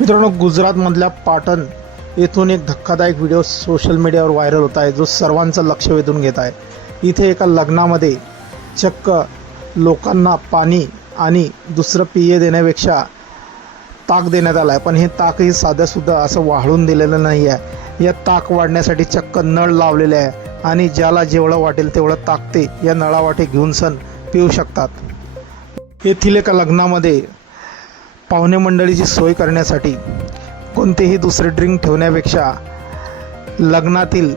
मित्रांनो, गुजरातमधल्या पाटण येथून एक धक्कादायक व्हिडिओ सोशल मीडियावर व्हायरल होत आहे, जो सर्वांचं लक्ष वेधून घेत आहे। इथे एका लग्नामध्ये चक्क लोकांना पाणी आणि दुसरं पेय देण्यापेक्षा ताक देण्यात आलं आहे, पण हे ताकही साधंसुद्धा असं वाढून दिलेलं नाही आहे। या ताक वाढण्यासाठी चक्क नळ लावलेले आहे आणि ज्याला जेवढं वाटेल तेवढं ताक ते या नळावाटे घेऊन सण पिऊ शकतात। येथील एका लग्नामध्ये पाहुणे मंडळीची सोय करण्यासाठी कोणतेही दुसरे ड्रिंक ठेवण्यापेक्षा लग्नातील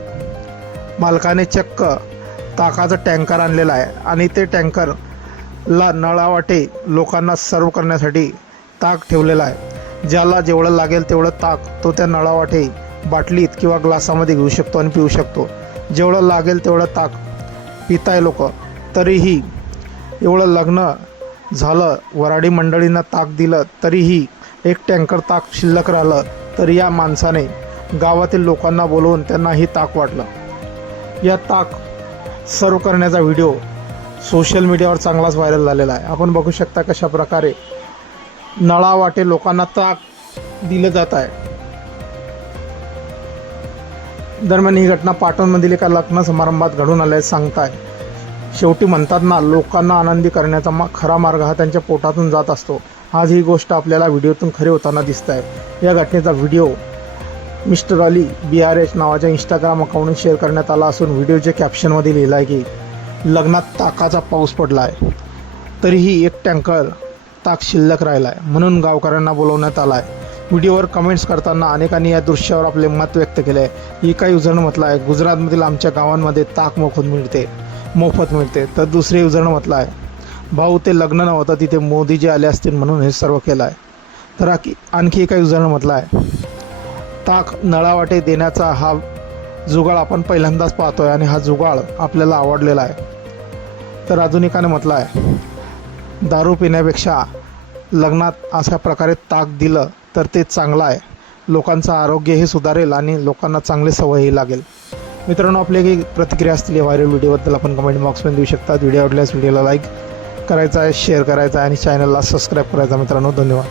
मालकाने चक्क ताकाचा टँकर आणलेला आहे आणि ते टँकरला नळावाटे लोकांना सर्व करण्यासाठी ताक ठेवलेला आहे। ज्याला जेवढं लागेल तेवढं ताक तो त्या नळावाटे बाटलीत किंवा ग्लासामध्ये घेऊ शकतो आणि पिऊ शकतो। जेवढं लागेल तेवढं ताक पिताय लोक। तरीही एवढं लग्न झालं, वराडी मंडळींना ताक दिलं, तरीही एक टँकर ताक शिल्लक राहिलं, तर या माणसाने गावातील लोकांना बोलवून त्यांनाही ताक वाटलं। या ताक सर्व करण्याचा व्हिडिओ सोशल मीडियावर चांगलाच व्हायरल झालेला आहे। आपण बघू शकता कशा प्रकारे नळावाटे लोकांना ताक दिलं जात आहे। दरम्यान ही घटना पाटणमधील एका लग्न समारंभात घडून आल्याचे सांगताय। शेवटी म्हणतात ना, लोकांना आनंदी करण्याचा खरा मार्ग हा त्यांच्या पोटातून जात असतो। आज ही गोष्ट आपल्याला व्हिडिओतून खरी होताना दिसत आहे। या घटनेचा व्हिडिओ मिस्टर अली BRH नावाच्या इंस्टाग्राम अकाउंटने शेअर करण्यात आला असून व्हिडिओच्या कॅप्शनमध्ये लिहिलं आहे की लग्नात ताकाचा पाऊस पडला आहे, तरीही एक टँकर ताक शिल्लक राहिला आहे, म्हणून गावकऱ्यांना बोलवण्यात आला आहे। व्हिडिओवर कमेंट्स करताना अनेकांनी या दृश्यावर आपले मत व्यक्त केले आहे। एका युजरनं म्हटलं आहे, गुजरातमधील आमच्या गावांमध्ये ताक मोफत मिळते। तर दुसरे युजरनं म्हटलं आहे, भाऊ ते लग्न नव्हतं, तिथे मोदीजी आले असतील म्हणून हे सर्व केलं आहे। तर आणखी एका युजरनं म्हटलं आहे, ताक नळावाटे देण्याचा हा जुगाड आपण पहिल्यांदाच पाहतोय आणि हा जुगाड आपल्याला आवडलेला आहे। तर अजून एकाने म्हटलं आहे, दारू पिण्यापेक्षा लग्नात अशा प्रकारे ताक दिलं तर ते चांगलं आहे, लोकांचं आरोग्यही सुधारेल आणि लोकांना चांगली सवयही लागेल। मित्रांनो, आपली काही प्रतिक्रिया असतील या व्हायरल व्हिडिओबद्दल आपण कमेंट बॉक्समध्ये देऊ शकता। व्हिडिओ आवडल्यास व्हिडिओला लाईक करायचा आहे, शेअर करायचा आहे आणि चॅनलला सबस्क्राईब करायचा। मित्रांनो, धन्यवाद।